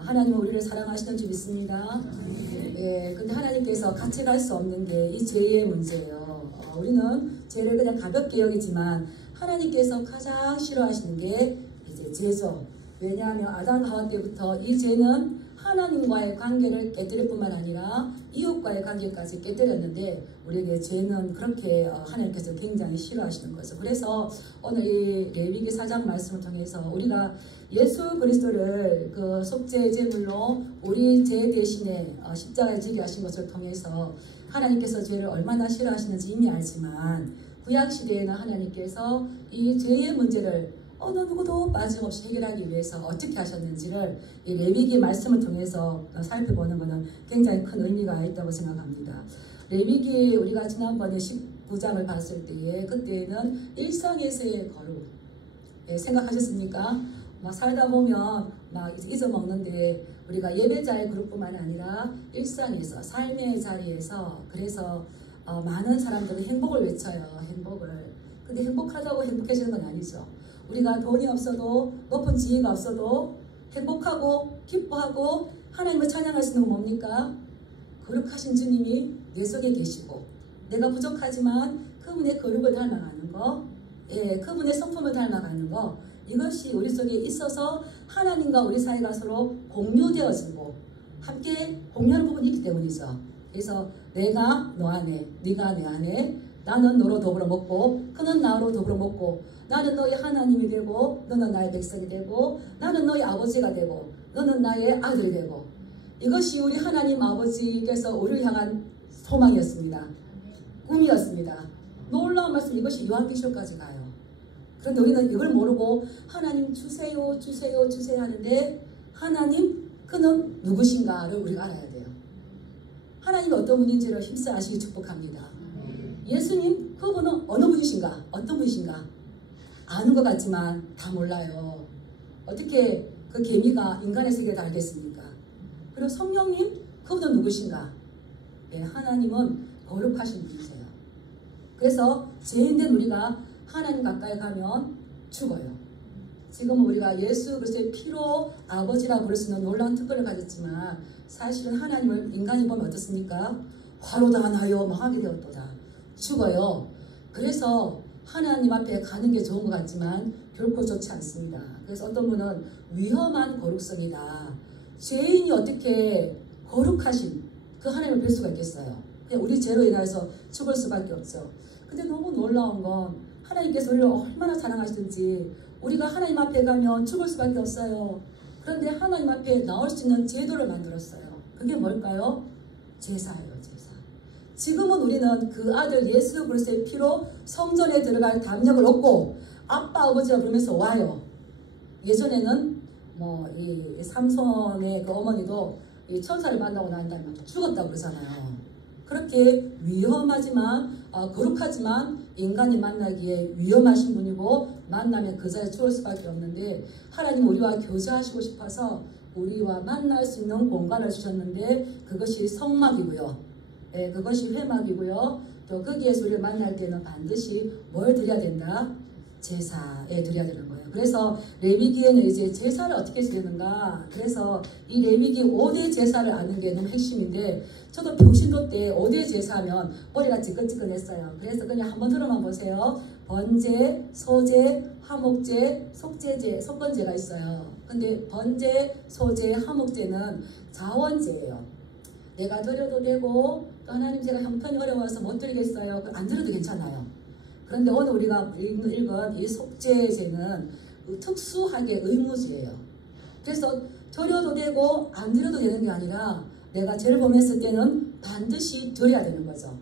하나님은 우리를 사랑하시는 줄 믿습니다. 예, 근데 하나님께서 같이 갈 수 없는 게 이 죄의 문제예요. 우리는 죄를 그냥 가볍게 여기지만 하나님께서 가장 싫어하시는 게 이제 죄죠. 왜냐하면 아담 하와 때부터 이 죄는 하나님과의 관계를 깨뜨릴 뿐만 아니라 이웃과의 관계까지 깨뜨렸는데 우리에게 죄는 그렇게 하나님께서 굉장히 싫어하시는 거죠. 그래서 오늘 이 레위기 4장 말씀을 통해서 우리가 예수 그리스도를 그 속죄 제물로 우리 죄 대신에 십자가에 지게 하신 것을 통해서 하나님께서 죄를 얼마나 싫어하시는지 이미 알지만 구약시대에는 하나님께서 이 죄의 문제를 어느 누구도 빠짐없이 해결하기 위해서 어떻게 하셨는지를 이 레위기 말씀을 통해서 살펴보는 것은 굉장히 큰 의미가 있다고 생각합니다. 레위기 우리가 지난번에 19장을 봤을 때에 그때는 일상에서의 거룩 생각하셨습니까? 막 살다 보면 막 잊어먹는데 우리가 예배자의 그룹뿐만 아니라 일상에서 삶의 자리에서 그래서 많은 사람들이 행복을 외쳐요. 행복을. 근데 행복하다고 행복해지는 건 아니죠. 우리가 돈이 없어도 높은 지위가 없어도 행복하고 기뻐하고 하나님을 찬양할 수 있는 건 뭡니까? 거룩하신 주님이 내 속에 계시고 내가 부족하지만 그분의 거룩을 닮아가는 거, 그분의 성품을 닮아가는 거, 이것이 우리 속에 있어서 하나님과 우리 사이가 서로 공유되어지고 함께 공유하는 부분이 있기 때문이죠. 그래서 내가 너 안에, 네가 내 안에, 나는 너로 더불어 먹고 그는 나로 더불어 먹고 나는 너의 하나님이 되고 너는 나의 백성이 되고 나는 너의 아버지가 되고 너는 나의 아들이 되고 이것이 우리 하나님 아버지께서 우리를 향한 소망이었습니다. 꿈이었습니다. 놀라운 말씀 이것이 요한계시록까지 가요. 그런데 우리는 이걸 모르고 하나님 주세요 주세요 주세요 하는데 하나님 그는 누구신가를 우리가 알아야 돼요. 하나님이 어떤 분인지를 힘써 아시기 축복합니다. 예수님 그분은 어느 분이신가? 어떤 분이신가? 아는 것 같지만 다 몰라요. 어떻게 그 개미가 인간의 세계를 다 알겠습니까? 그리고 성령님 그분은 누구신가? 하나님은 거룩하신 분이세요. 그래서 죄인된 우리가 하나님 가까이 가면 죽어요. 지금 우리가 예수 그리스도의 피로 아버지라고 부를 수 있는 놀라운 특권을 가졌지만 사실은 하나님을 인간이 보면 어떻습니까? 화로당하나요? 뭐 하게 되었도다. 죽어요. 그래서 하나님 앞에 가는 게 좋은 것 같지만 결코 좋지 않습니다. 그래서 어떤 분은 위험한 거룩성이다. 죄인이 어떻게 거룩하신 그 하나님을 뵐 수가 있겠어요? 그냥 우리 죄로 인해서 죽을 수밖에 없죠. 근데 너무 놀라운 건 하나님께서 우리를 얼마나 사랑하시든지 우리가 하나님 앞에 가면 죽을 수밖에 없어요. 그런데 하나님 앞에 나올 수 있는 제도를 만들었어요. 그게 뭘까요? 제사예요. 제사. 지금은 우리는 그 아들 예수 그리스도의 피로 성전에 들어갈 담력을 얻고 아빠 아버지라 부르면서 와요. 예전에는 뭐 이 삼손의 그 어머니도 이 천사를 만나고 난 다음에 죽었다고 그러잖아요. 그렇게 위험하지만 거룩하지만 인간이 만나기에 위험하신 분이고 만나면 그 자리에 죽을 수밖에 없는데 하나님 우리와 교제하시고 싶어서 우리와 만날 수 있는 공간을 주셨는데 그것이 성막이고요. 그것이 회막이고요. 또 거기에서 우리를 만날 때는 반드시 뭘 드려야 된다? 제사에 드려야 되는 거예요. 그래서 레위기에는 이제 제사를 어떻게 드리는가? 그래서 이 레위기 5대 제사를 아는 게 너무 핵심인데 저도 평신도 때 5대 제사하면 머리가 지끈지끈했어요. 그래서 그냥 한번 들어만 보세요. 번제, 소제, 화목제, 속제제, 속건제가 있어요. 근데 번제, 소제, 화목제는 자원제예요. 내가 드려도 되고 또 하나님 제가 형편이 어려워서 못 드리겠어요. 안 드려도 괜찮아요. 그런데 오늘 우리가 읽은 이 속죄제는 특수하게 의무제예요. 그래서 드려도 되고 안 드려도 되는 게 아니라 내가 죄를 범했을 때는 반드시 드려야 되는 거죠.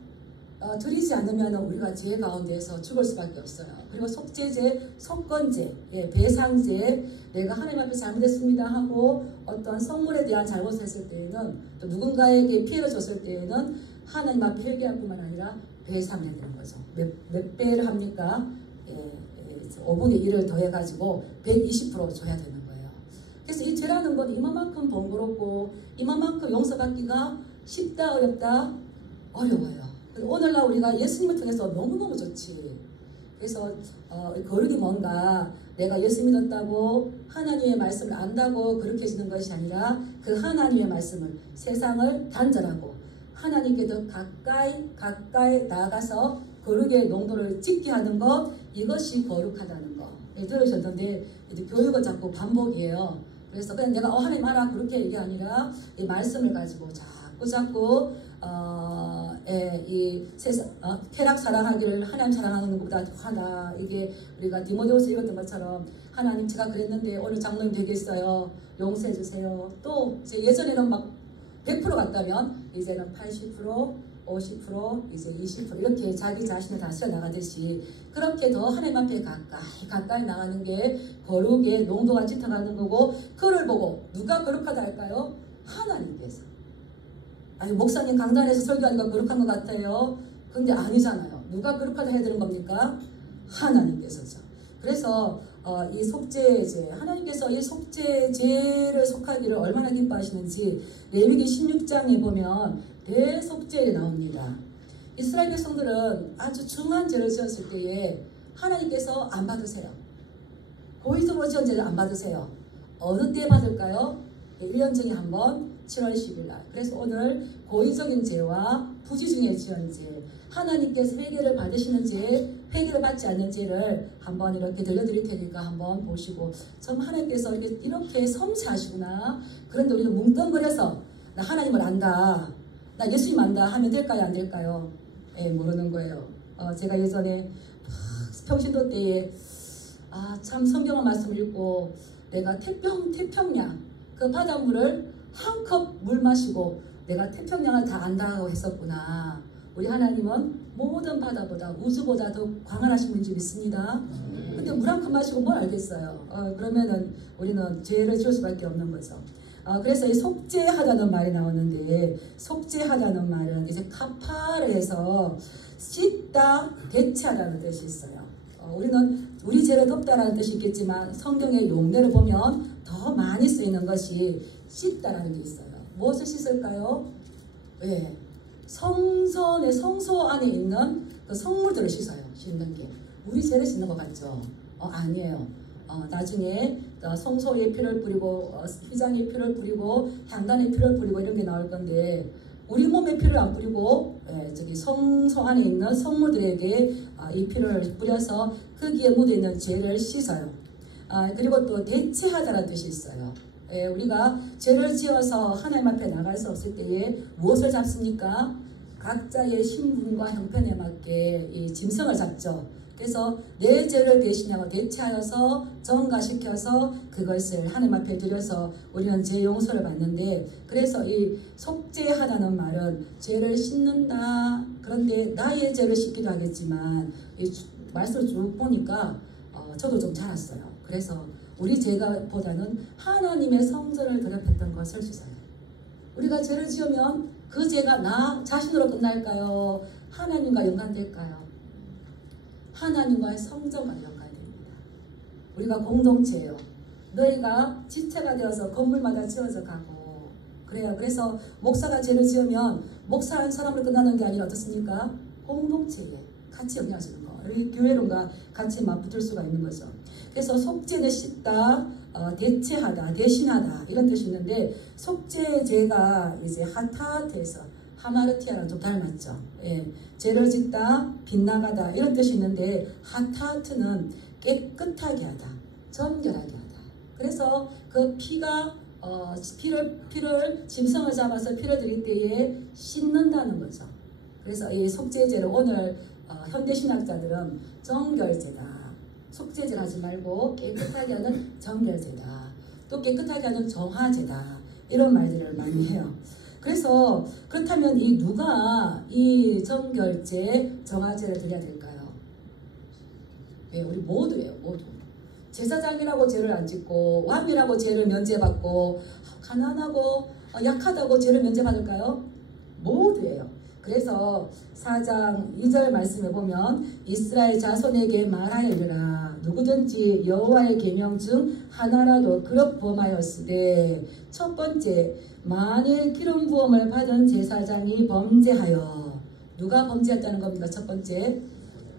드리지 않으면 우리가 죄 가운데에서 죽을 수밖에 없어요. 그리고 속죄제, 속건제, 배상제, 내가 하나님 앞에 잘못했습니다 하고 어떤 성물에 대한 잘못을 했을 때에는 또 누군가에게 피해를 줬을 때에는 하나님 앞에 회개할 뿐만 아니라 배상을 해야 되는 거죠. 몇 배를 합니까? 5분의 1을 더해가지고 120% 줘야 되는 거예요. 그래서 이 죄라는 건 이만큼 번거롭고 이만큼 용서받기가 쉽다 어렵다? 어려워요. 오늘날 우리가 예수님을 통해서 너무너무 좋지. 그래서 거룩이 뭔가 내가 예수 믿었다고 하나님의 말씀을 안다고 그렇게 해주는 것이 아니라 그 하나님의 말씀을 세상을 단절하고 하나님께 더 가까이 나아가서 거룩의 농도를 짓게 하는 것, 이것이 거룩하다는 거. 들으셨는데 이제 교육은 자꾸 반복이에요. 그래서 그냥 내가 하나님 알아 그렇게 얘기 아니라 이 말씀을 가지고 자꾸 이 세상 쾌락 사랑하기를 하나님 사랑하는 것보다 더하다. 이게 우리가 디모데후서 읽었던 것처럼 하나님 제가 그랬는데 오늘 장로님 되겠어요. 용서해 주세요. 또 이제 예전에는 막 100% 갔다면 이제는 80%, 50%, 이제 20% 이렇게 자기 자신을 다스려 나가듯이 그렇게 더 하나님 앞에 가까이 나가는 게 거룩의 농도가 짙어가는 거고, 그를 보고 누가 거룩하다 할까요? 하나님께서. 아니 목사님 강단에서 설교하니까 거룩한 것 같아요. 근데 아니잖아요. 누가 거룩하다 해야 되는 겁니까? 하나님께서죠. 그래서 이 속죄제, 하나님께서 이 속죄제를 속하기를 얼마나 기뻐하시는지 레위기 16장에 보면 대속죄에 나옵니다. 이스라엘 백성들은 아주 중한 죄를 지었을 때에 하나님께서 안 받으세요. 고의적으로 지은 죄를 안 받으세요. 어느 때 받을까요? 1년 전에 한 번, 7월 10일 날. 그래서 오늘 고의적인 죄와 부지 중에 지은 죄, 하나님께서 회개를 받으시는 죄, 회개를 받지 않는 죄를 한번 이렇게 들려드릴 테니까 한번 보시고, 참 하나님께서 이렇게 섬세하시구나. 그런데 우리는 뭉뚱그려서 나 하나님을 안다, 나 예수님 안다 하면 될까요? 안 될까요? 모르는 거예요. 제가 예전에 평신도 때에 참 성경의 말씀을 읽고 내가 태평양 그 바닷물을 한 컵 물 마시고 내가 태평양을 다 안다고 했었구나. 우리 하나님은 모든 바다보다 우주보다 더 광활하신 분인 줄 믿습니다. 근데 물 한 컵 마시고 뭘 알겠어요. 그러면은 우리는 죄를 지을 수밖에 없는 거죠. 그래서 이 속죄하다는 말이 나오는데, 속죄하다는 말은 이제 카파르에서 씻다, 대체하다는 뜻이 있어요. 우리는 우리 죄를 덮다라는 뜻이 있겠지만 성경의 용례를 보면 더 많이 쓰이는 것이 씻다라는 게 있어요. 무엇을 씻을까요? 왜? 성전의 성소 안에 있는 그 성물들을 씻어요. 씻는 게. 우리 죄를 씻는 것 같죠? 아니에요. 나중에 성소에 피를 뿌리고 휘장에 피를 뿌리고 향단에 피를 뿌리고 이런 게 나올 건데, 우리 몸에 피를 안 뿌리고 저기 성소 안에 있는 성물들에게 이 피를 뿌려서 거기에 묻어있는 죄를 씻어요. 그리고 또 대체하다라는 뜻이 있어요. 우리가 죄를 지어서 하나님 앞에 나갈 수 없을 때에 무엇을 잡습니까? 각자의 신분과 형편에 맞게 이 짐승을 잡죠. 그래서 내 죄를 대신하고 대체하여서 정가시켜서 그것을 하나님 앞에 드려서 우리는 죄 용서를 받는데, 그래서 이 속죄하다는 말은 죄를 씻는다. 그런데 나의 죄를 씻기도 하겠지만 이 말씀을 쭉 보니까 저도 좀 자랐어요. 그래서 우리 죄가보다는 하나님의 성전을 더럽혔던 것을 씻어요. 우리가 죄를 지으면 그 죄가 나 자신으로 끝날까요? 하나님과 연관될까요? 하나님과의 성전과 연관됩니다. 우리가 공동체예요. 너희가 지체가 되어서 건물마다 지어져 가고 그래요. 그래서 목사가 죄를 지으면 목사 한 사람으로 끝나는 게 아니라 어떻습니까? 공동체에 같이 영향을 주는 거. 우리 교회론과 같이 맞붙을 수가 있는 거죠. 그래서 속죄를 씻다, 대체하다, 대신하다 이런 뜻이 있는데, 속죄제가 이제 하타트에서 하마르티아랑 좀 닮았죠. 죄를 짓다, 빗나가다 이런 뜻이 있는데, 하타트는 깨끗하게 하다, 정결하게 하다. 그래서 그 피가 피를 짐승을 잡아서 피를 드릴 때에 씻는다는 거죠. 그래서 이 속죄제를 오늘 현대신학자들은 정결제다, 속죄제를 하지 말고 깨끗하게 하는 정결제다, 또 깨끗하게 하는 정화제다, 이런 말들을 많이 해요. 그래서 그렇다면 이 누가 이 정결제, 정화제를 드려야 될까요? 우리 모두예요. 모두. 제사장이라고 죄를 안 짓고 왕이라고 죄를 면제받고 가난하고 약하다고 죄를 면제받을까요? 모두예요. 그래서 4장 2절 말씀에 보면 이스라엘 자손에게 말하여 이르라. 누구든지 여호와의 계명 중 하나라도 그릇 범하였으되, 첫 번째, 만일 기름 부음을 받은 제사장이 범죄하여. 누가 범죄했다는 겁니까? 첫 번째,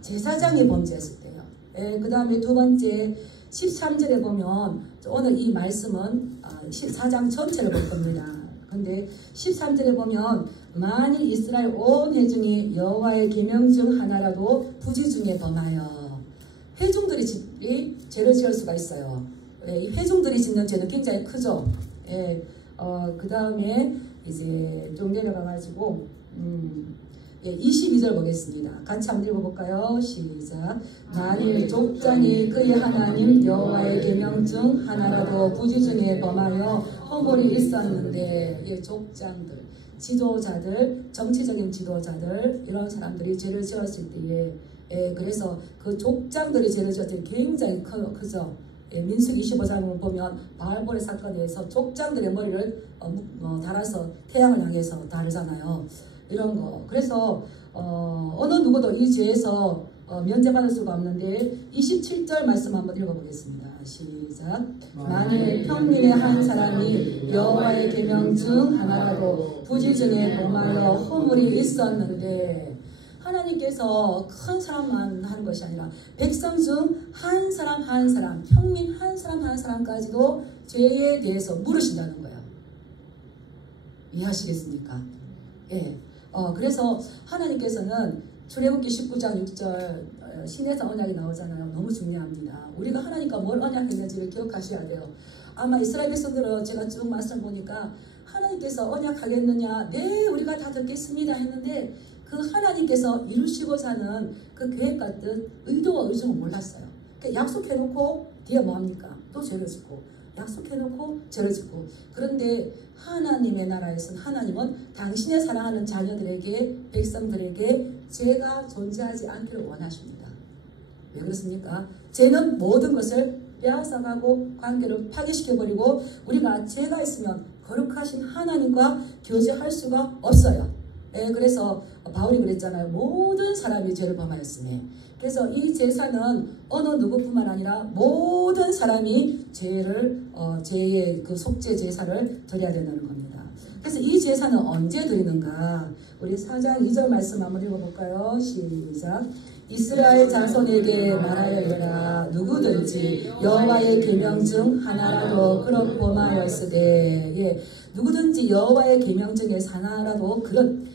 제사장이 범죄했을 때요. 그 다음에 두 번째, 13절에 보면 오늘 이 말씀은 14장 전체를 볼 겁니다. 근데 13절에 보면 만일 이스라엘 온 회중이 여호와의 계명 중 하나라도 부지 중에 범하여, 회중들이 죄를 지을 수가 있어요. 이 회중들이 짓는 죄는 굉장히 크죠. 그 다음에 이제 좀 내려가가지고 22절 보겠습니다. 같이 한번 읽어볼까요? 시작. 만일 족장이 그의 하나님 여호와의 계명 중 하나라도 부지 중에 범하여 허물이 있었는데, 족장들, 지도자들, 정치적인 지도자들, 이런 사람들이 죄를 지었을 때에, 그래서 그 족장들이 죄를 지었을 때 굉장히 크죠. 민수기 25장 보면 바알볼의 사건에서 족장들의 머리를 달아서 태양을 향해서 다르잖아요. 이런 거. 그래서 어느 누구도 이 죄에서 면제받을 수가 없는데 27절 말씀 한번 읽어보겠습니다. 시작. 만일 평민의 한 사람이 여호와의 계명 중 하나라도 부지 중에 범하여 허물이 있었는데, 하나님께서 큰 사람만 하는 것이 아니라 백성 중 한 사람 한 사람, 평민 한 사람 한 사람까지도 죄에 대해서 물으신다는 거예요. 이해하시겠습니까? 예. 그래서 하나님께서는 출애굽기 19장 6절 신에서 언약이 나오잖아요. 너무 중요합니다. 우리가 하나님과 뭘 언약했는지를 기억하셔야 돼요. 아마 이스라엘 백성들은 제가 쭉 말씀을 보니까 하나님께서 언약하겠느냐, 네 우리가 다 듣겠습니다 했는데, 그 하나님께서 이루시고자 하는 그 계획 같은 의도와 의중을 몰랐어요. 그러니까 약속해놓고 뒤에 뭐합니까? 또 죄를 짓고, 약속해놓고 죄를 짓고. 그런데 하나님의 나라에서는 하나님은 당신의 사랑하는 자녀들에게, 백성들에게 죄가 존재하지 않기를 원하십니다. 왜 그렇습니까? 죄는 모든 것을 빼앗아가고 관계를 파괴시켜버리고, 우리가 죄가 있으면 거룩하신 하나님과 교제할 수가 없어요. 그래서 바울이 그랬잖아요. 모든 사람이 죄를 범하였으니. 그래서 이 제사는 어느 누구뿐만 아니라 모든 사람이 죄의 그 속죄 제사를 드려야 된다는 겁니다. 그래서 이 제사는 언제 드리는가? 우리 4장 2절 말씀 한번 읽어볼까요? 시작. 이스라엘 자손에게 말하여 이르라. 누구든지 여호와의 계명 중 하나라도 그런 범하였으되, 누구든지 여호와의 계명 중에 하나라도 그런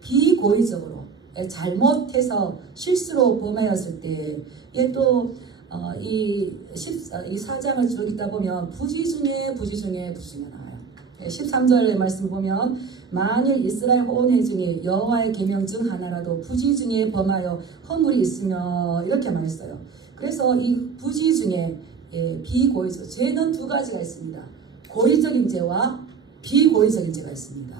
비고의적으로 잘못해서 실수로 범하였을 때, 이 4장을 쭉 읽다 보면 부지 중에 나와요. 13절의 말씀을 보면 만일 이스라엘 온 회중이 여호와의 계명 중 하나라도 부지 중에 범하여 허물이 있으며, 이렇게 말했어요. 그래서 이 부지 중에 비고의적, 죄는 두 가지가 있습니다. 고의적인 죄와 비고의적인 죄가 있습니다.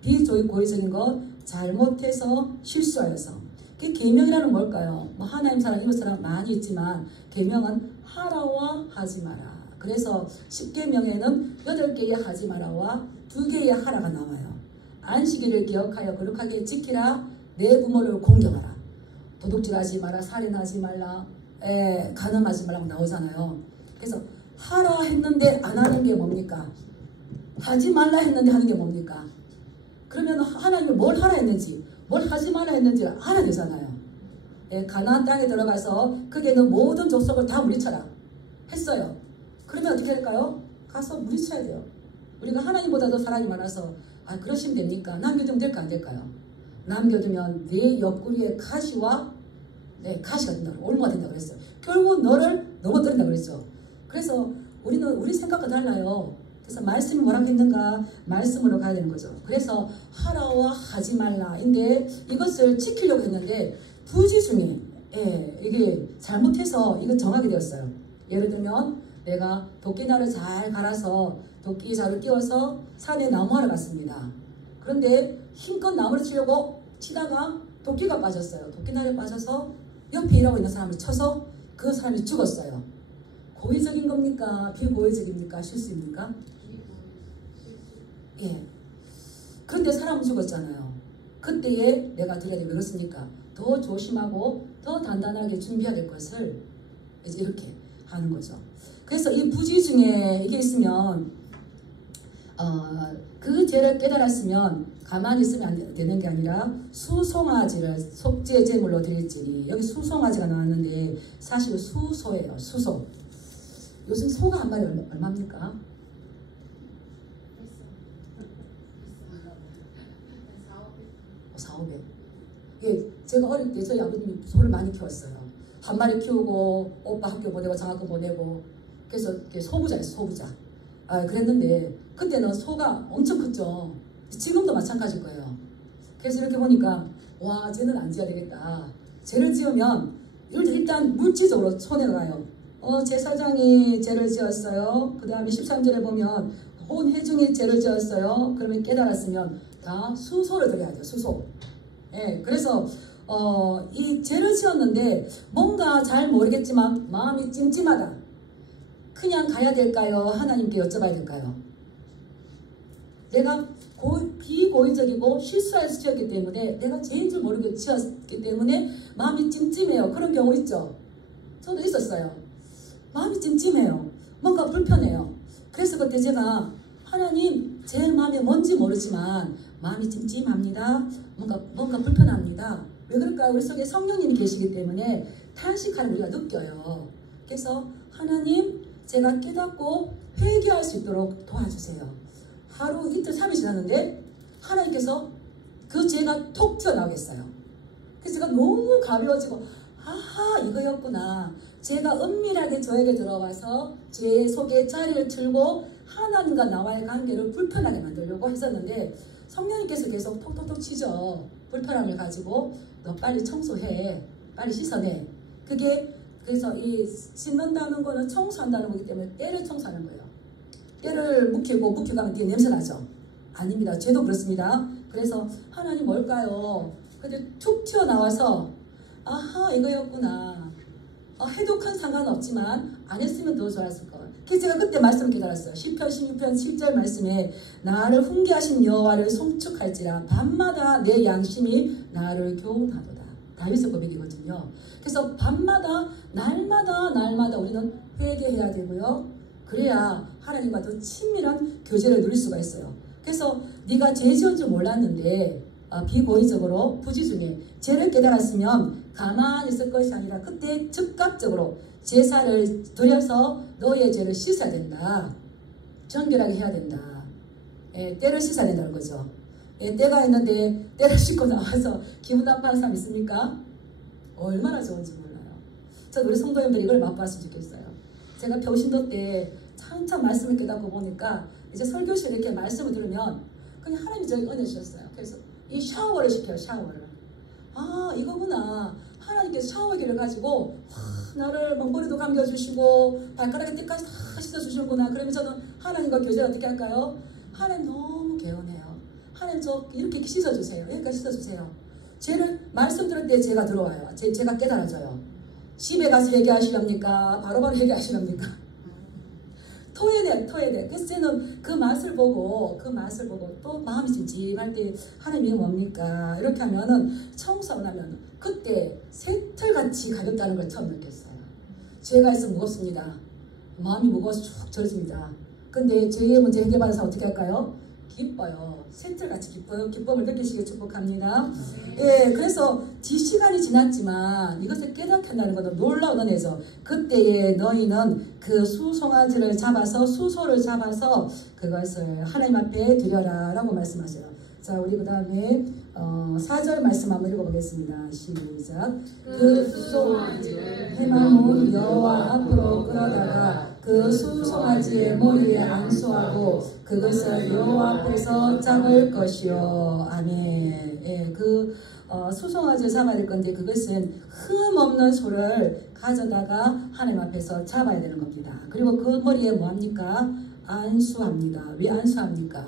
비고의적인 것, 잘못해서 실수하여서. 그 계명이라는 뭘까요? 하나님 사랑, 이웃 사랑 많이 있지만 계명은 하라와 하지 마라. 그래서 10계명에는 8개의 하지 마라와 2개의 하라가 나와요. 안식일을 기억하여 거룩하게 지키라. 내 부모를 공경하라. 도둑질하지 마라. 살인하지 말라. 간음하지 말라고 나오잖아요. 그래서 하라 했는데 안 하는 게 뭡니까? 하지 말라 했는데 하는 게 뭡니까? 그러면 하나님이 뭘 하라 했는지, 뭘 하지 말라 했는지를 알아야 되잖아요. 가나안 땅에 들어가서 거기에 있는 모든 족속을 다 물리쳐라 했어요. 그러면 어떻게 할까요? 가서 물리쳐야 돼요. 우리가 하나님보다도 사랑이 많아서 그러시면 됩니까? 남겨두면 될까 안 될까요? 남겨두면 네 옆구리에 가시가 된다고, 올무가 된다고 그랬어요. 결국 너를 넘어뜨린다고 그랬죠. 그래서 우리는 우리 생각과 달라요. 그래서 말씀이 뭐라고 했는가? 말씀으로 가야 되는 거죠. 그래서 하라와 하지 말라인데, 이것을 지키려고 했는데 부지 중에 이게 잘못해서 이건 정하게 되었어요. 예를 들면 내가 도끼날을 잘 갈아서 도끼자를 끼워서 산에 나무하러 갔습니다. 그런데 힘껏 나무를 치려고 치다가 도끼가 빠졌어요. 도끼날에 빠져서 옆에 일하고 있는 사람을 쳐서 그 사람이 죽었어요. 고의적인 겁니까? 비고의적입니까? 실수입니까? 그런데 사람은 죽었잖아요. 그때에 내가 드려야 돼. 왜 그렇습니까? 더 조심하고 더 단단하게 준비해야 될 것을 이제 이렇게 하는 거죠. 그래서 이 부지 중에 이게 있으면 그 죄를 깨달았으면 가만히 있으면 안 되는 게 아니라 수송아지를 속죄 제물로 드릴지니, 여기 수송아지가 나왔는데 사실 수소예요. 수소. 요즘 소가 한 마리 얼마입니까? 4,500. 예, 제가 어릴 때 저희 아버님이 소를 많이 키웠어요. 한 마리 키우고 오빠 학교 보내고 장학금 보내고 그래서 소부자였어요. 소부자. 그랬는데 그때는 소가 엄청 컸죠. 지금도 마찬가지일 거예요. 그래서 이렇게 보니까 와, 쟤는 안 지어야 되겠다. 쟤를 지으면 일단 물질적으로 손해가 가요. 제사장이 죄를 지었어요. 그 다음에 13절에 보면 온 회중이 죄를 지었어요. 그러면 깨달았으면 다 수소를 드려야 돼요. 수소. 예, 그래서 이 죄를 지었는데 뭔가 잘 모르겠지만 마음이 찜찜하다. 그냥 가야 될까요? 하나님께 여쭤봐야 될까요? 내가 비고의적이고 실수해서 지었기 때문에 내가 죄인 줄 모르고 지었기 때문에 마음이 찜찜해요. 그런 경우 있죠. 저도 있었어요. 마음이 찜찜해요. 뭔가 불편해요. 그래서 그때 제가 하나님, 제 마음에 뭔지 모르지만 마음이 찜찜합니다. 뭔가 불편합니다. 왜 그럴까요? 우리 속에 성령님이 계시기 때문에 탄식하는 우리가 느껴요. 그래서 하나님, 제가 깨닫고 회개할 수 있도록 도와주세요. 하루 이틀 3일 지났는데 하나님께서 그 죄가 톡 튀어나오겠어요. 그래서 제가 너무 가벼워지고 아하, 이거였구나. 죄가 은밀하게 저에게 들어와서 죄 속에 자리를 틀고 하나님과 나와의 관계를 불편하게 만들려고 했었는데 성령님께서 계속 톡톡톡 치죠. 불편함을 가지고 너 빨리 청소해. 빨리 씻어내. 그게 그래서 이 씻는다는 거는 청소한다는 거기 때문에 때를 청소하는 거예요. 때를 묵히고 가면 뒤에 냄새 나죠. 아닙니다. 죄도 그렇습니다. 그래서 하나님 뭘까요? 근데 툭 튀어나와서 아하, 이거였구나. 해도 큰 상관없지만 안 했으면 더 좋았을 걸. 그래서 제가 그때 말씀을 깨달았어요. 시편 16편 7절 말씀에 나를 훈계하신 여호와를 송축할지라 밤마다 내 양심이 나를 교훈하도다. 다윗의 고백이거든요. 그래서 밤마다 날마다 우리는 회개해야 되고요. 그래야 하나님과 더 친밀한 교제를 누릴 수가 있어요. 그래서 네가 죄 지은 줄 몰랐는데 비고의적으로 부지 중에 죄를 깨달았으면 가만히 있을 것이 아니라 그때 즉각적으로 제사를 드려서 너의 죄를 씻어야 된다. 정결하게 해야 된다. 때를 씻어야 된다는 거죠. 때가 있는데 때를 씻고 나와서 기분 나빠하는 사람 있습니까? 얼마나 좋은지 몰라요. 저도 우리 성도님들이 이걸 맛봤으면 좋겠어요. 제가 평신도 때 한참 말씀을 깨닫고 보니까 이제 설교실에 이렇게 말씀을 들으면 그냥 하나님이 저에게 은혜 주셨어요. 그래서 이 샤워를 시켜요. 샤워를. 이거구나. 하나님께서 샤워기를 가지고 나를 막 머리도 감겨주시고 발가락에 때까지 다 씻어주시는구나. 그러면 저는 하나님과 교제를 어떻게 할까요? 하나님 너무 개운해요. 하나님 저 이렇게 씻어주세요. 여기까지 씻어주세요. 죄를 말씀 들을 때 제가 들어와요. 제가 깨달아져요. 집에 가서 회개하시렵니까? 바로바로 회개하시렵니까? 토해내. 그래서 저는 그 맛을 보고 또 마음이 찜찜할 때 하나님이 뭡니까? 이렇게 하면은 청소하고 나면 그때 새틀같이 가볍다는 걸 처음 느꼈어요. 죄가 있으면 무겁습니다. 마음이 무거워서 쭉 절어집니다. 근데 죄의 문제 해결받은 사람 어떻게 할까요? 기뻐요. 새틀같이 기뻐요. 기쁨을 느끼시길 축복합니다. 예, 그래서 시간이 지났지만 이것을 깨닫게 한다는 것은 놀라운 은혜죠. 그때에 너희는 그 수송아지를 잡아서 수소를 잡아서 그것을 하나님 앞에 드려라 라고 말씀하세요. 자, 우리 그 다음에 4절 말씀 한번 읽어보겠습니다. 시작. 그 수송아지를 해마문 여호와 앞으로 끌어다가 그 수송아지의 머리에 안수하고 그것을 여호와 앞에서 잡을 것이요. 아멘. 예, 그 수송아지를 잡아야 될 건데 그것은 흠 없는 소를 가져다가 하나님 앞에서 잡아야 되는 겁니다. 그리고 그 머리에 뭐합니까? 안수합니다. 왜 안수합니까?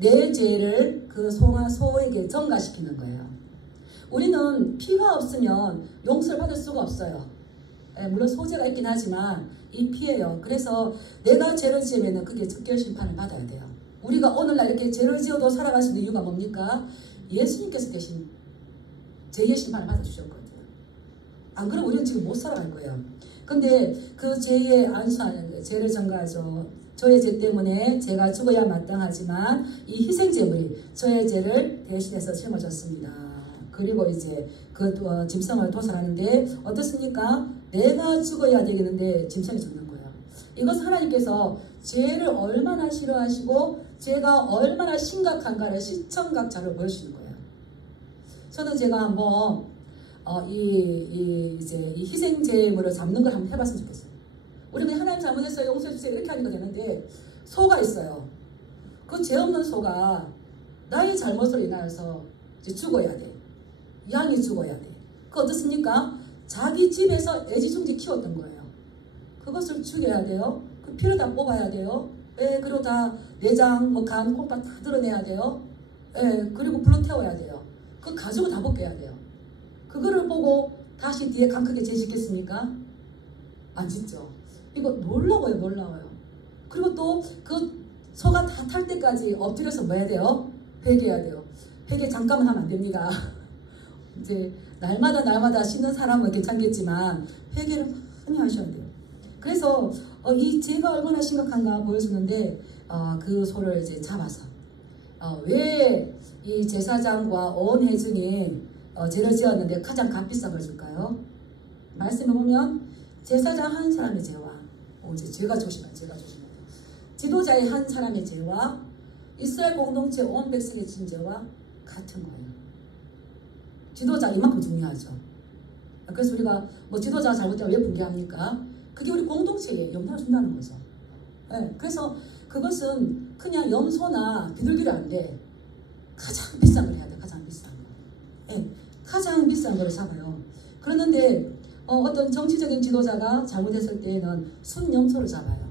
내 죄를 그 소에게 전가시키는 거예요. 우리는 피가 없으면 용서를 받을 수가 없어요. 물론 소재가 있긴 하지만 이 피예요. 그래서 내가 죄를 지으면 그게 즉결 심판을 받아야 돼요. 우리가 오늘날 이렇게 죄를 지어도 살아갈 수 있는 이유가 뭡니까? 예수님께서 대신 죄의 심판을 받아주셨거든요. 안 그러면 우리는 지금 못 살아갈 거예요. 근데 그 죄의 안수하는 거예요. 죄를 전가하죠. 저의 죄 때문에 제가 죽어야 마땅하지만 이 희생제물이 저의 죄를 대신해서 짊어졌습니다. 그리고 이제 그 짐승을 도살하는데 어떻습니까? 내가 죽어야 되겠는데 짐승이 죽는 거예요. 이것은 하나님께서 죄를 얼마나 싫어하시고 죄가 얼마나 심각한가를 시청각자로 보여주는 거예요. 저는 제가 한번 이 희생제물을 잡는 걸 한번 해봤으면 좋겠어요. 우리 그냥 하나님 잘못했어요, 용서해주세요 이렇게 하니까 되는데, 소가 있어요. 그 죄 없는 소가 나의 잘못으로 인하여서 이제 죽어야 돼. 양이 죽어야 돼. 그 어떻습니까? 자기 집에서 애지중지 키웠던 거예요. 그것을 죽여야 돼요. 그 피를 다 뽑아야 돼요. 예, 그리고 다 내장, 뭐 간, 콩팥 다 드러내야 돼요. 예, 그리고 불로 태워야 돼요. 그 가죽을 다 벗겨야 돼요. 그거를 보고 다시 뒤에 강 크게 죄 짓겠습니까? 안 짓죠. 이거 놀라워요, 놀라워요. 그리고 또 그 소가 다 탈 때까지 엎드려서 뭐 해야 돼요? 회개해야 돼요. 회개 잠깐만 하면 안 됩니다. 이제 날마다 씻는 사람은 괜찮겠지만 회개를 많이 하셔야 돼요. 그래서 이 죄가 얼마나 심각한가 보여주는데, 그 소를 이제 잡아서 왜 이 제사장과 온 회중이 죄를 지었는데 가장 값비싼 걸 줄까요? 말씀해 보면 제사장 한 사람의 죄와 이제 죄가 조심해야 돼요. 지도자의 한 사람의 죄와 이스라엘 공동체 온 백성의 진 죄와 같은 거예요. 지도자 이만큼 중요하죠. 그래서 우리가 뭐 지도자가 잘못되면 왜 분개합니까? 그게 우리 공동체에 영향을 준다는 거죠. 네, 그래서 그것은 그냥 염소나 비둘기를 안 돼. 가장 비싼 걸 해야 돼. 가장 비싼 거. 네, 가장 비싼 거를 잡아요. 그러는데 어떤 정치적인 지도자가 잘못했을 때에는 순염소를 잡아요.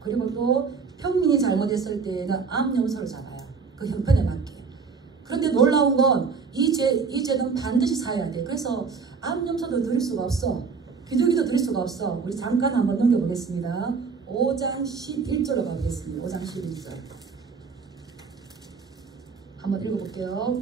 그리고 또 평민이 잘못했을 때에는 암염소를 잡아요. 그 형편에 맞게. 그런데 놀라운 건 이 죄는 반드시 사야 돼. 그래서 암염소도 드릴 수가 없어. 비둘기도 드릴 수가 없어. 우리 잠깐 한번 넘겨보겠습니다. 5장 11절로 가보겠습니다. 5장 11절. 한번 읽어볼게요.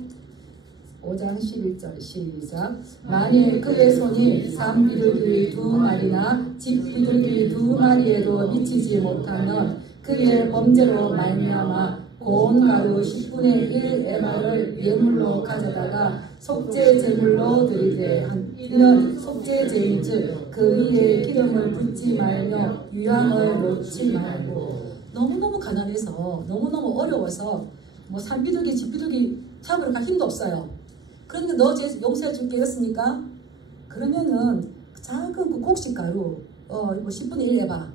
5장 11절 시작. 만일 그의 손이 산비둘기 2마리나 집비둘기 2마리에도 미치지 못하면 그의 범죄로 말미암아 고운 가루 10분의 1 에바를 예물로 가져다가 속죄 제물로 드리되 이는 속죄 제인즉 그 위에 기름을 붓지 말며 유향을 놓지 말고. 너무너무 가난해서 너무너무 어려워서 뭐 산비둘기 집비둘기 잡으러 갈 힘도 없어요. 그런데 너 용서해 줄게 이랬습니까? 그러면은 작은 그 곡식 가루 뭐 10분의 1 에바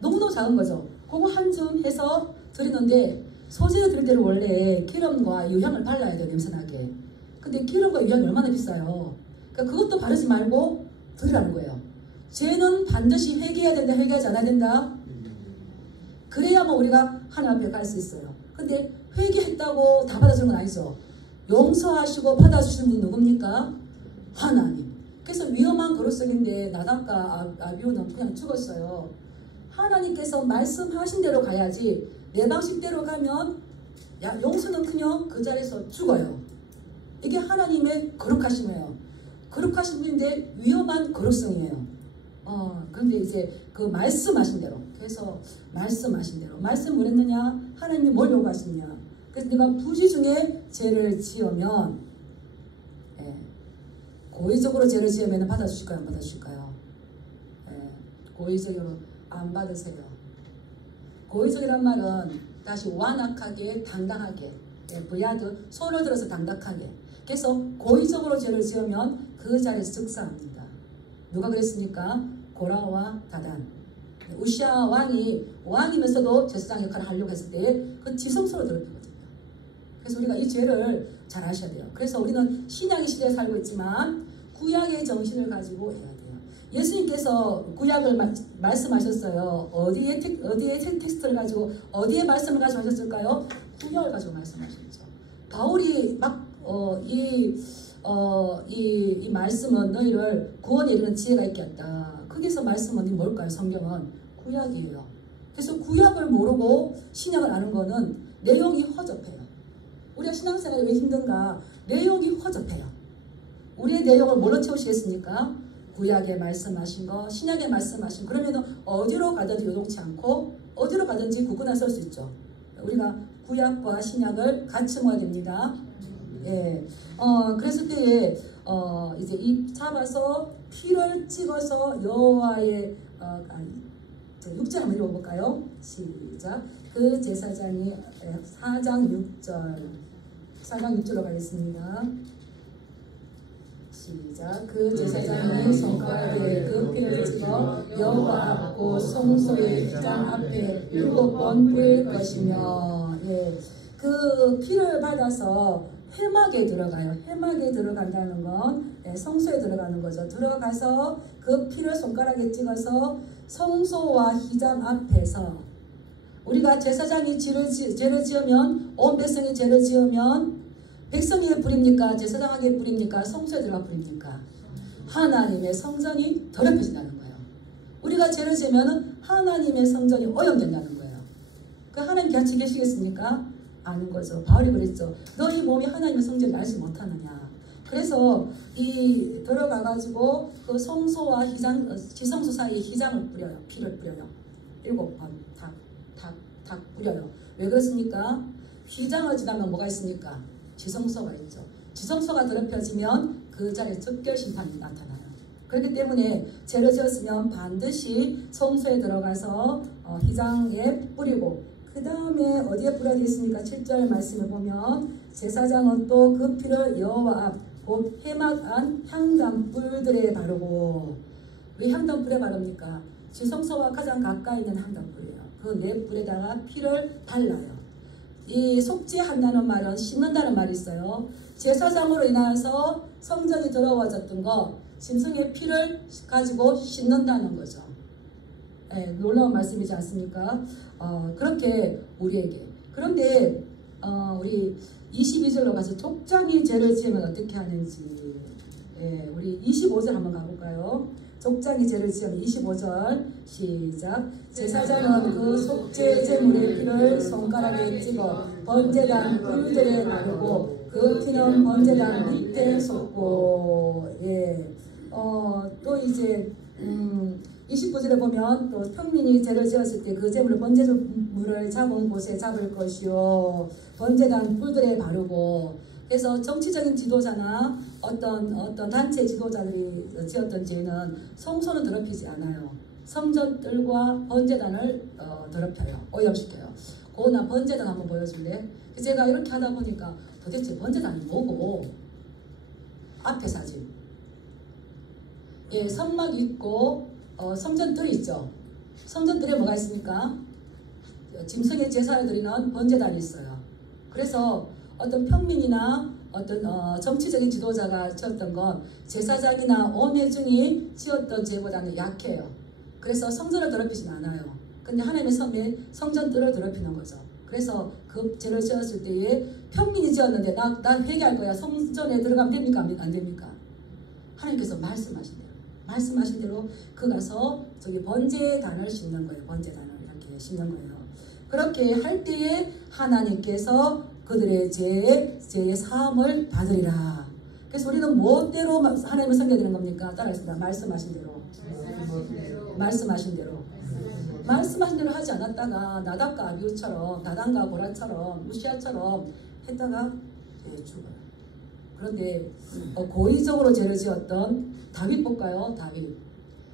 너무너무 작은 거죠. 그거 한 줌 해서 드리는데, 소재를 드릴 때는 원래 기름과 유향을 발라야 돼요. 냄새나게. 근데 기름과 유향이 얼마나 비싸요. 그러니까 그것도 바르지 말고 드리라는 거예요. 죄는 반드시 회개해야 된다, 회개하지 않아야 된다. 그래야만 우리가 하나님 앞에 갈 수 있어요. 근데 회개했다고 다 받아주는 건 아니죠. 용서하시고 받아주시는 분 누굽니까? 하나님. 그래서 위험한 그릇석인데 나단과 아비후는 그냥 죽었어요. 하나님께서 말씀하신 대로 가야지 내 방식대로 가면 용서는커녕 그 자리에서 죽어요. 이게 하나님의 거룩하심이에요. 거룩하신 분인데 위험한 거룩성이에요. 그런데 이제 그 말씀하신 대로, 그래서 말씀하신 대로 말씀 뭘 했느냐? 하나님이 뭘 요구하시느냐? 그래서 내가 부지 중에 죄를 지으면, 고의적으로 죄를 지으면 받아주실까요? 안 받아주실까요? 고의적으로 안 받으세요. 고의적이란 말은 다시 완악하게, 당당하게, 부야드, 손을 들어서 당당하게. 그래서 고의적으로 죄를 지으면 그 자리에서 즉사합니다. 누가 그랬습니까? 고라와 다단. 우시아 왕이면서도 제사장 역할을 하려고 했을 때 그 지성소로 더럽히거든요. 그래서 우리가 이 죄를 잘 아셔야 돼요. 그래서 우리는 신약의 시대에 살고 있지만 구약의 정신을 가지고 해야 돼요. 예수님께서 구약을 말씀하셨어요. 어디에 텍스트를 가지고, 어디에 말씀을 가지고 하셨을까요? 구약을 가지고 말씀하셨죠. 바울이 이 말씀은 너희를 구원에 이르는 지혜가 있게 했다. 거기서 말씀은 뭘까요? 성경은 구약이에요. 그래서 구약을 모르고 신약을 아는 거는 내용이 허접해요. 우리가 신앙생활이 왜 힘든가? 내용이 허접해요. 우리의 내용을 뭘로 채우시겠습니까? 구약에 말씀하신 거, 신약에 말씀하신 거. 그러면 어디로 가든지 요동치 않고 어디로 가든지 굳건하게 설 수 있죠. 우리가 구약과 신약을 같이 모아야 됩니다. 그래서 그때 이제 이 잡아서 피를 찍어서 여호와의 6절 한번 읽어볼까요? 시작. 그 제사장이 4장 6절로 가겠습니다. 시작. 그 제사장이 손가락에 그 피를 찍어 여호와 앞고 성소의 휘장 앞에 7번 뿌릴 것이며, 예, 그 피를 받아서 회막에 들어가요. 회막에 들어간다는 건 성소에 들어가는 거죠. 들어가서 그 피를 손가락에 찍어서 성소와 휘장 앞에서, 우리가 제사장이 죄를 지으면, 온 백성이 죄를 지으면 백성에게 뿌립니까? 제사장에게 뿌립니까? 성소에 들어가 뿌립니까? 하나님의 성전이 더럽혀진다는 거예요. 우리가 죄를 지으면 하나님의 성전이 오염된다는 거예요. 그 하나님 같이 계시겠습니까? 아는 거죠. 바울이 그랬죠. 너희 몸이 하나님의 성전을 알지 못하느냐. 그래서 이 들어가가지고 그 성소와 지성소 사이에 휘장을 뿌려요. 피를 뿌려요. 7번 탁 뿌려요. 왜 그렇습니까? 휘장을 지나면 뭐가 있습니까? 지성소가 있죠. 지성소가 더럽혀지면 그 자리에 즉결 심판이 나타나요. 그렇기 때문에 죄를 지었으면 반드시 성소에 들어가서 휘장에 뿌리고, 그 다음에 어디에 뿌려야 되겠습니까? 7절 말씀을 보면 제사장은 또 그 피를 여호와 앞 곧 회막 안 향단불들에 바르고. 왜 향단불에 바릅니까? 지성소와 가장 가까이 있는 향단불이에요. 그 네 불에다가 피를 발라요. 이 속죄한다는 말은 씻는다는 말이 있어요. 제사장으로 인하여서 성전이 더러워졌던 거, 짐승의 피를 가지고 씻는다는 거죠. 네, 놀라운 말씀이지 않습니까? 그렇게 우리에게. 그런데 우리 22절로 가서 족장이 죄를 지으면 어떻게 하는지, 우리 25절 한번 가볼까요? 족장이 죄를 지으면 25절 시작. 제사장은 그 속죄 제물의 피를 손가락에 찍어 번제단 불들에 나르고 그 피는 번제단 밑에 쏟고. 또 이제 29절에 보면 또 평민이 죄를 지었을 때 그 제물을 번제물을 잡은 곳에 잡을 것이요 번제단 불들에 바르고. 그래서 정치적인 지도자나 어떤 단체 지도자들이 지었던 죄는 성소는 더럽히지 않아요. 성전들과 번제단을 더럽혀요. 오염시켜요. 고나 번제단 한번 보여줄래? 제가 이렇게 하다 보니까 도대체 번제단이 뭐고? 앞에 사진. 예, 성막 있고 성전뜰 있죠. 성전뜰에 뭐가 있습니까? 짐승의 제사를 드리는 번제단이 있어요. 그래서 어떤 평민이나 어떤 정치적인 지도자가 지었던 건 제사장이나 온회중이 지었던 죄보다는 약해요. 그래서 성전을 더럽히진 않아요. 근데 하나님의 성전들을 더럽히는 거죠. 그래서 그 죄를 지었을 때에 평민이 지었는데 나 회개할 거야. 성전에 들어가면 됩니까? 안 됩니까? 하나님께서 말씀하신 대로 그 가서 저기 번제단을 심는 거예요. 번제단을 이렇게 심는 거예요. 그렇게 할 때에 하나님께서 그들의 죄의 사함을 받으리라. 그래서 우리는 무엇대로 하나님을 섬겨야 겁니까? 따라하겠습니다. 말씀하신 대로. 말씀하신 대로 하지 않았다가 나답과 아비후처럼, 나단과 보라처럼, 우시아처럼 했다가 죽어요. 그런데 고의적으로 죄를 지었던 다윗 볼까요?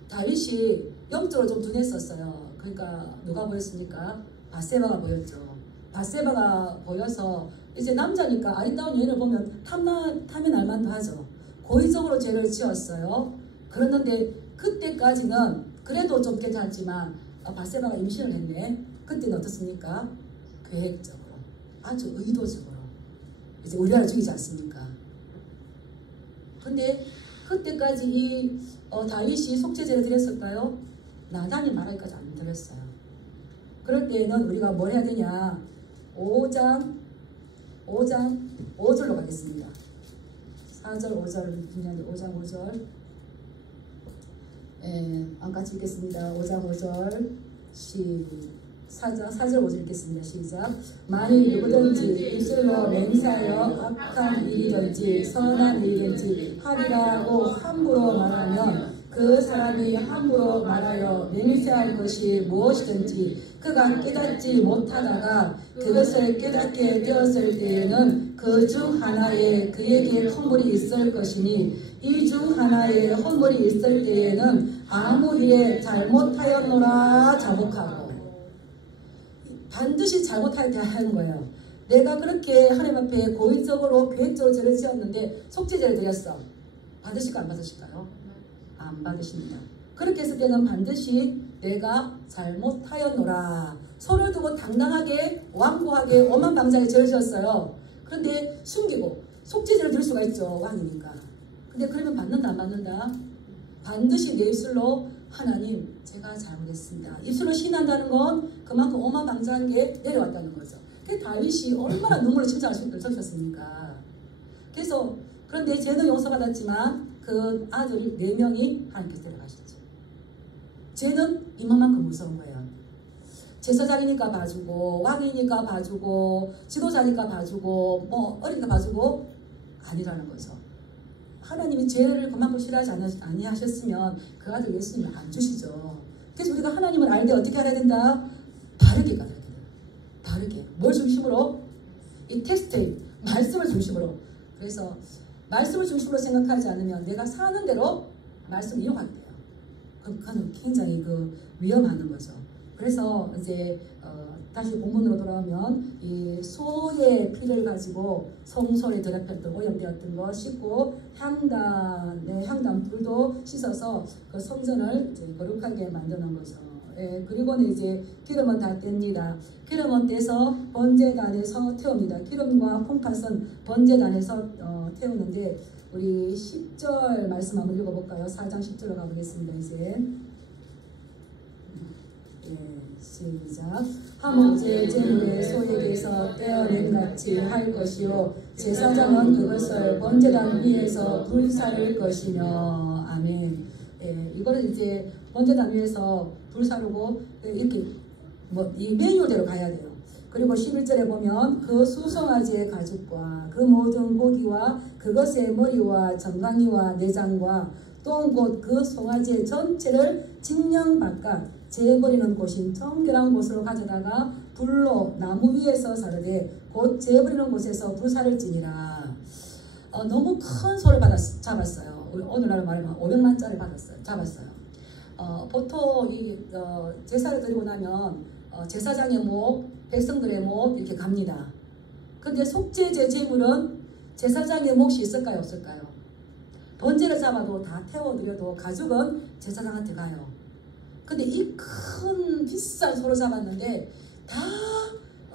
다윗이 영적으로 좀 둔했었어요. 그러니까 누가 보였습니까? 밧세바가 보였죠. 밧세바가 보여서 이제 남자니까 아름다운 여인을 보면 탐이 날만도 하죠. 고의적으로 죄를 지었어요. 그랬는데 그때까지는 그래도 좀 괜찮지만 밧세바가 임신을 했네. 그때는 어떻습니까? 계획적으로, 아주 의도적으로 이제 우리아를 죽이지 않습니까? 근데 그때까지 이 다윗이 속죄제를 드렸을까요? 나단이 말하기까지 안 드렸어요. 그럴 때에는 우리가 뭘 해야 되냐? 5장 5절로 가겠습니다. 4절 5절 중요한데 5장 5절 안같이 읽겠습니다. 5장 5절 4절 5절 읽겠습니다. 시작. 만일 누구든지 입술로 맹세하여 악한 일이든지 선한 일이든지 하리라고 함부로 말하면 그 사람이 함부로 말하여 맹세할 것이 무엇이든지 그가 깨닫지 못하다가 그것을 깨닫게 되었을 때에는 그 중 하나에 그에게 허물이 있을 것이니 이 중 하나에 허물이 있을 때에는 아무 일에 잘못하였노라 자복하고. 반드시 잘못하게 하는 거예요. 내가 그렇게 하나님 앞에 고의적으로 계획적으로 죄를 지었는데 속죄제를 드렸어. 받으실까 안 받으실까요? 안 받으십니다. 그렇게 했을 때는 반드시 내가 잘못하였노라. 손을 두고 당당하게 완고하게 오만방자하게 죄를 지었어요. 그런데 숨기고 속죄제를 드릴 수가 있죠. 왕이니까. 근데 그러면 받는다 안 받는다? 반드시 내 입술로 하나님 제가 잘못했습니다. 입술로 시인한다는 건 그만큼 오만방자한 게 내려왔다는 거죠. 그 다윗이 얼마나 눈물로 칭찬할 수 있었습니까? 그래서 그런데 죄는 용서받았지만 그 아들 4명이 하나님께서 데려가셨죠. 죄는 이만큼 무서운 거예요. 제사장이니까 봐주고 왕이니까 봐주고 지도자니까 봐주고 뭐 어리니까 봐주고 아니라는 거죠. 하나님이 죄를 그만큼 싫어하지 아니하셨으면 그 아들 예수님을 안 주시죠. 그래서 우리가 하나님을 알 때 어떻게 알아야 된다? 바르게 알아야 돼요. 바르게. 뭘 중심으로? 이 텍스트, 말씀을 중심으로. 그래서 말씀을 중심으로 생각하지 않으면 내가 사는 대로 말씀을 이용하게 돼요. 그건 굉장히 위험한 거죠. 그래서 이제 다시 본문으로 돌아오면 이 소의 피를 가지고 성소에 더럽혔던 오염되었던 거 씻고 향단 불도 씻어서 그 성전을 이제 거룩하게 만드는 거죠. 예, 그리고는 이제 기름은 다 뗍니다. 기름은 떼서 번제단에서 태웁니다. 기름과 콩팥은 번제단에서 태우는데 우리 10절 말씀 한번 읽어볼까요? 4장 10절로 가보겠습니다. 이제 시작. 화목제 제물의 소에게서 떼어낸 같이 할 것이요 제사장은 그것을 번제단 위에서 불사를 것이며. 아멘. 예, 이거는 이제 번제단 위에서 불사르고 이렇게 이 메뉴대로 가야 돼요. 그리고 11절에 보면 그 수송아지의 가죽과 그 모든 고기와 그것의 머리와 정강이와 내장과 또 곧 그 송아지의 전체를 직령 바깥 재버리는 곳인 정결한 곳으로 가져다가 불로 나무 위에서 사르되 곧 재버리는 곳에서 불사를지니라. 너무 큰 소를 잡았어요. 오늘날 말하면 500만짜리 잡았어요. 보통 이 제사를 드리고 나면 제사장의 목, 백성들의 목 이렇게 갑니다. 근데 속죄제 제물은 제사장의 몫이 있을까요 없을까요? 번제를 잡아도 다 태워드려도 가죽은 제사장한테 가요. 근데 이 큰 비싼 소를 잡았는데 다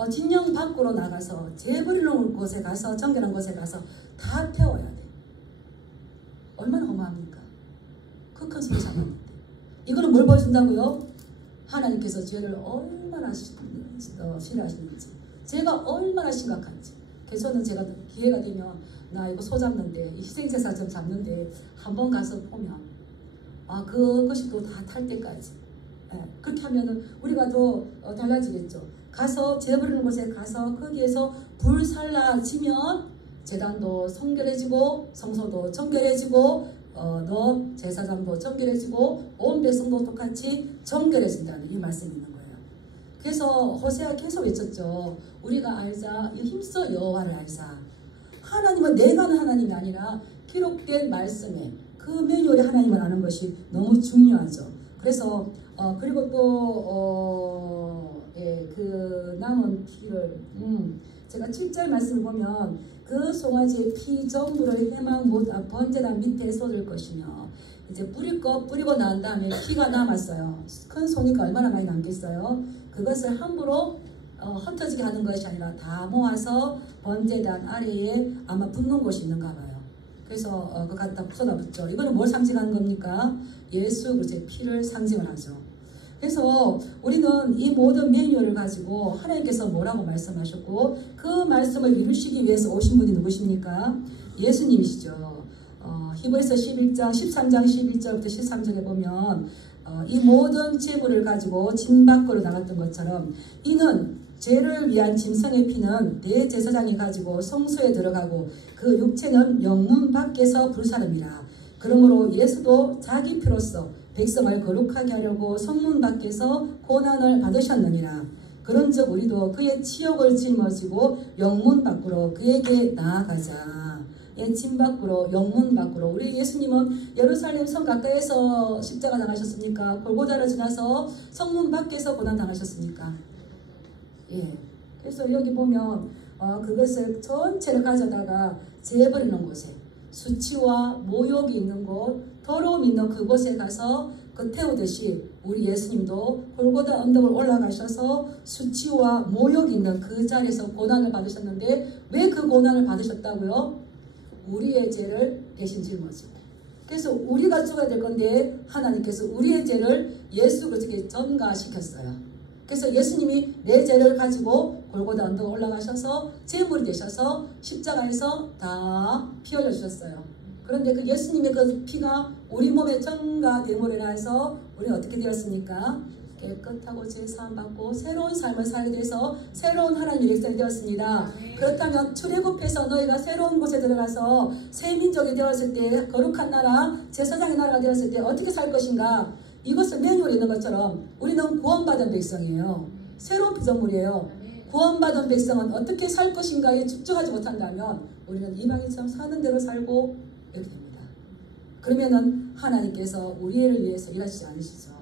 진영 밖으로 나가서 재버리는 곳에 가서 정결한 곳에 가서 다 태워야 돼. 얼마나 허무합니까? 그 큰 소를 잡았는데. 이거는 뭘 보여준다고요? 하나님께서 죄를 얼마나 싫어하시는지, 죄가 얼마나 심각한지. 그래서 저는 제가 기회가 되면 나 이거 소 잡는데, 희생제사 좀 잡는데 한번 가서 보면 그것이 또 다 탈 때까지. 예, 그렇게 하면은 우리가 더 달라지겠죠. 가서 재버리는 곳에 가서 거기에서 불살라지면 제단도 성결해지고 성소도 정결해지고 너 제사장도 정결해지고 온 백성도 똑같이 정결해진다는 이 말씀이 있는 거예요. 그래서 호세아 계속 외쳤죠. 우리가 알자, 힘써 여호와를 알자. 하나님은 내가 아는 하나님이 아니라 기록된 말씀에 그 메뉴에 하나님을 아는 것이 너무 중요하죠. 그래서 그리고 또 그 남은 피를 제가 7절 말씀을 보면 그 송아지의 피 전부를 해망 못 번제단 밑에 쏟을 것이며, 이제 뿌리고 난 다음에 피가 남았어요. 큰 소니까 얼마나 많이 남겠어요. 그것을 함부로 흩어지게 하는 것이 아니라 다 모아서 번제단 아래에 아마 붓는 곳이 있는가 봐요. 그래서 그거 갖다 쏟아붓죠. 이거는 뭘 상징하는 겁니까? 예수 그리스도의 피를 상징을 하죠. 그래서 우리는 이 모든 메뉴를 가지고 하나님께서 뭐라고 말씀하셨고 그 말씀을 이루시기 위해서 오신 분이 누구십니까? 예수님이시죠. 히브리서 13장 11절부터 13절에 보면 이 모든 제물을 가지고 진 밖으로 나갔던 것처럼 이는 죄를 위한 짐승의 피는 대제사장이 가지고 성소에 들어가고 그 육체는 영문 밖에서 불사름이라. 그러므로 예수도 자기 피로써 백성을 거룩하게 하려고 성문 밖에서 고난을 받으셨느니라. 그런즉 우리도 그의 치욕을 짊어지고 영문 밖으로 그에게 나아가자. 진 밖으로, 영문 밖으로. 우리 예수님은 예루살렘 성 가까이에서 십자가 당하셨습니까? 골고다를 지나서 성문 밖에서 고난 당하셨습니까? 그래서 여기 보면 그것을 전체를 가져다가 재버리는 곳에, 수치와 모욕이 있는 곳, 더러움이 있는 그곳에 가서 태우듯이 우리 예수님도 골고다 언덕을 올라가셔서 수치와 모욕이 있는 그 자리에서 고난을 받으셨는데, 왜 그 고난을 받으셨다고요? 우리의 죄를 대신 짊어지고. 그래서 우리가 죽어야 될 건데 하나님께서 우리의 죄를 예수 그리스도께 전가시켰어요. 그래서 예수님이 내 죄를 가지고 골고다 언덕 올라가셔서 제물이 되셔서 십자가에서 다 피 흘려 주셨어요. 그런데 그 예수님의 그 피가 우리 몸에 전가됨으로 인해서 우리는 어떻게 되었습니까? 깨끗하고 죄사함 받고 새로운 삶을 살게 돼서 새로운 하나님의 백성이 되었습니다. 그렇다면 출애굽해서 너희가 새로운 곳에 들어가서 새 민족이 되었을 때, 거룩한 나라, 제사장의 나라가 되었을 때 어떻게 살 것인가? 이것을 메뉴에 있는 것처럼 우리는 구원받은 백성이에요. 새로운 피조물이에요. 구원받은 백성은 어떻게 살 것인가에 집중하지 못한다면 우리는 이방인처럼 사는 대로 살고 이렇게 됩니다. 그러면은 하나님께서 우리를 위해서 일하시지 않으시죠.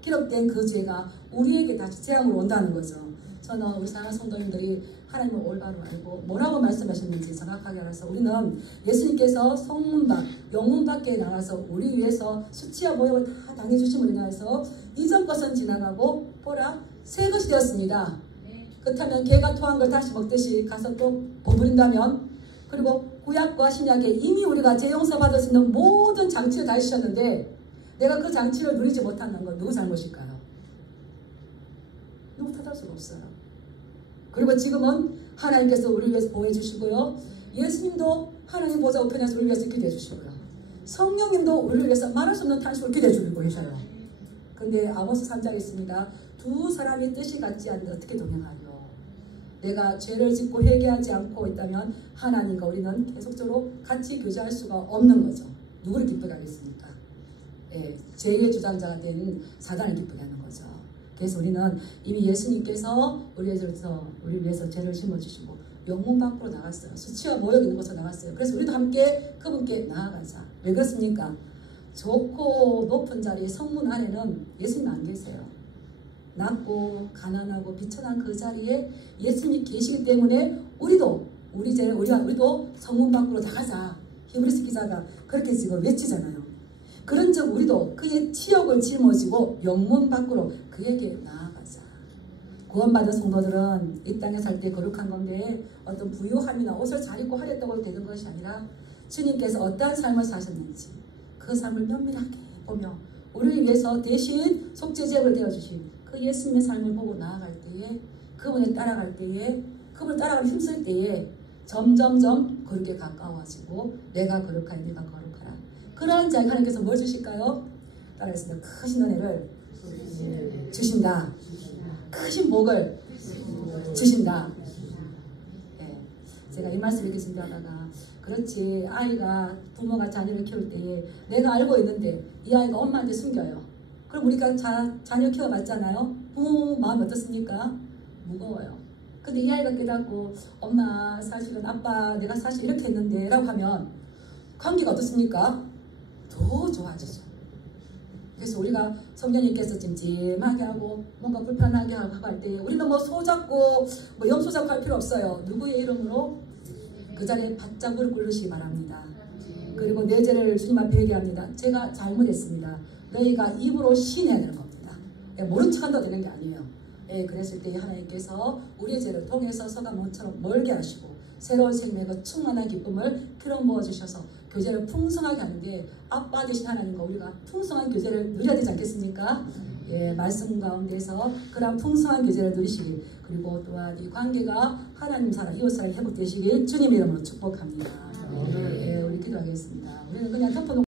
기록된 그 죄가 우리에게 다시 재앙으로 온다는 거죠. 저는 우리 사랑하는 성도님들이 하나님을 올바로 알고 뭐라고 말씀하셨는지 정확하게 알아서 우리는 예수님께서 성문 밖, 영문 밖에 나와서 우리 위해서 수치와 모욕을 다 당해주심으로 인해서 이전 것은 지나가고 보라 새 것이 되었습니다. 그렇다면 개가 토한 걸 다시 먹듯이 가서 또 버무린다면, 그리고 구약과 신약에 이미 우리가 죄 용서 받을 수 있는 모든 장치를 다 해주셨는데 내가 그 장치를 누리지 못한다는 건 누구 잘못일까요? 누구 탓할 수가 없어요. 그리고 지금은 하나님께서 우리를 위해서 보호해 주시고요. 예수님도 하나님 보좌 우편에서 우리를 위해서 기도해 주시고요. 성령님도 우리를 위해서 말할 수 없는 탄식으로 기도해 주고 계셔요. 근데 아모스 3장에 있습니다. 두 사람이 뜻이 같지 않는데 어떻게 동행하려? 내가 죄를 짓고 회개하지 않고 있다면 하나님과 우리는 계속적으로 같이 교제할 수가 없는 거죠. 누구를 기쁘게 하겠습니까? 죄의 주장자가 된 사단을 기쁘게 하는 거죠. 그래서 우리는 이미 예수님께서 우리 위해서 죄를 짊어지시고 영문 밖으로 나갔어요. 수치와 모욕 있는 곳으로 나갔어요. 그래서 우리도 함께 그분께 나아가자. 왜 그렇습니까? 좋고 높은 자리에 성문 안에는 예수님 안 계세요. 낮고 가난하고 비천한 그 자리에 예수님이 계시기 때문에 우리도 성문 밖으로 나가자. 히브리서 기자가 그렇게 지금 외치잖아요. 그런즉 우리도 그의 치욕을 짊어지고 영문 밖으로 그에게 나아가자. 구원받은 성도들은 이 땅에 살 때 거룩한 건데 어떤 부유함이나 옷을 잘 입고 하랬다고 되는 것이 아니라 주님께서 어떠한 삶을 사셨는지 그 삶을 면밀하게 보며 우리를 위해서 대신 속죄제를 되어주신 그 예수님의 삶을 보고 나아갈 때에, 그분을 따라갈 때에, 그분을 따라가기 힘쓸 때에 점점점 그렇게 가까워지고 내가 거룩하니 네가 거룩하라. 그러한 자에게 하나님께서 뭘 주실까요? 따라했습니다. 크신 은혜를 주신다. 크신 복을 주신다. 제가 이 말씀 이렇게 준비하다가 그렇지, 아이가 부모가 자녀를 키울 때에 내가 알고 있는데 이 아이가 엄마한테 숨겨요. 그럼 우리가 자녀 키워봤잖아요. 부모 마음이 어떻습니까? 무거워요. 근데 이 아이가 깨닫고 엄마 사실은 아빠 내가 사실 이렇게 했는데 라고 하면 관계가 어떻습니까? 더 좋아지죠. 그래서 우리가 성령님께서 찜찜하게 하고 뭔가 불편하게 하고 할 때 우리는 뭐 소잡고 뭐 염소잡고 할 필요 없어요. 누구의 이름으로? 그 자리에 바짝 무릎 꿇으시기 바랍니다. 그리고 내 죄를 주님 앞에 회개합니다. 제가 잘못했습니다. 너희가 입으로 시인해야 되는 겁니다. 모른 척한다고 되는 게 아니에요. 그랬을 때 하나님께서 우리의 죄를 통해서 서가모처럼 멀게 하시고 새로운 생명과 충만한 기쁨을 피로 부어주셔서 교제를 풍성하게 하는데 아빠 되신 하나님과 우리가 풍성한 교제를 누려야 되지 않겠습니까? 말씀 가운데서 그런 풍성한 교제를 누리시길, 그리고 또한 이 관계가 하나님 사랑, 이웃 사랑 회복되시길 주님의 이름으로 축복합니다. 우리 기도하겠습니다. 우리는 그냥 덮어놓고